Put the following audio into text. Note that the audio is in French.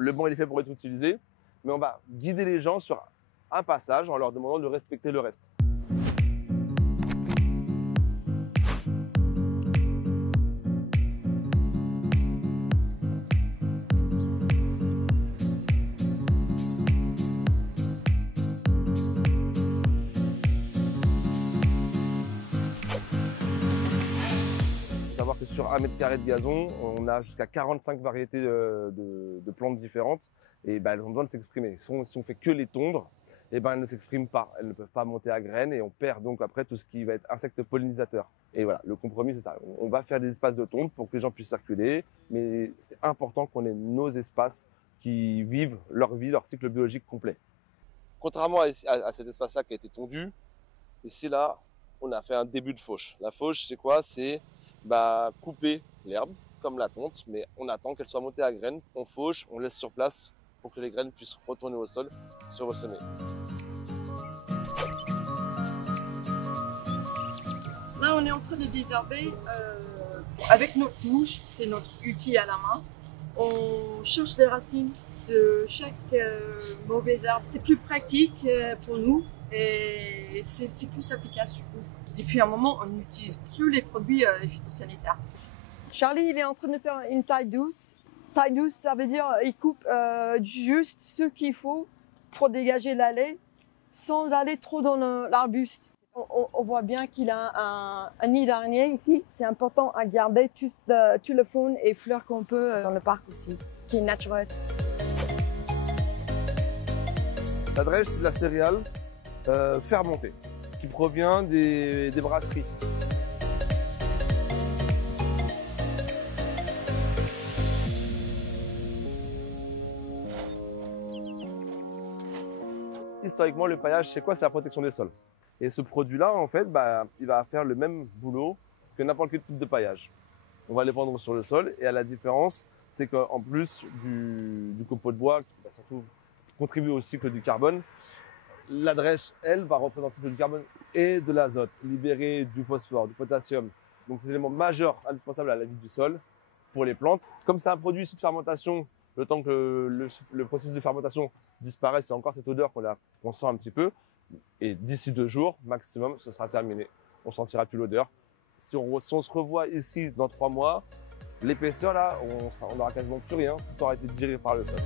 le banc il est fait pour être utilisé, mais on va guider les gens sur un passage en leur demandant de respecter le reste. Savoir que sur 1 mètre carré de gazon, on a jusqu'à 45 variétés de plantes différentes et elles ont besoin de s'exprimer. Si on fait que les tondre, elles ne s'expriment pas, elles ne peuvent pas monter à graines et on perd donc après tout ce qui va être insectes pollinisateurs. Et voilà, le compromis c'est ça. On va faire des espaces de tonde pour que les gens puissent circuler, mais c'est important qu'on ait nos espaces qui vivent leur vie, leur cycle biologique complet. Contrairement à cet espace-là qui a été tondu, ici là, on a fait un début de fauche. La fauche, c'est quoi? C'est couper l'herbe comme la tonte, mais on attend qu'elle soit montée à graines, on fauche, on laisse sur place pour que les graines puissent retourner au sol, se ressemer. Là, on est en train de désherber avec notre bouche, c'est notre outil à la main. On cherche les racines de chaque mauvaise herbe. C'est plus pratique pour nous et c'est plus efficace, je trouve. Depuis un moment, on n'utilise plus les produits phytosanitaires. Charlie, il est en train de faire une taille douce. Taille douce, ça veut dire qu'il coupe juste ce qu'il faut pour dégager la lait sans aller trop dans l'arbuste. On voit bien qu'il a un nid d'araignée ici. C'est important à garder tout le faune et fleurs qu'on peut dans le parc aussi, qui est naturel. La drèche, c'est de la céréale fermentée qui provient des brasseries. Historiquement, le paillage, c'est quoi? C'est la protection des sols. Et ce produit-là, en fait, il va faire le même boulot que n'importe quel type de paillage. On va les prendre sur le sol et à la différence, c'est qu'en plus du copeau de bois, qui va surtout contribuer au cycle du carbone, la drèche, elle, va représenter le cycle du carbone et de l'azote, libérer du phosphore, du potassium. Donc, c'est un élément majeur indispensable à la vie du sol pour les plantes. Comme c'est un produit issu de fermentation, le temps que le processus de fermentation disparaisse, c'est encore cette odeur qu'on sent un petit peu. Et d'ici 2 jours, maximum, ce sera terminé. On ne sentira plus l'odeur. Si on se revoit ici dans 3 mois, l'épaisseur là, on n'aura quasiment plus rien. Tout aura été digéré par le sol.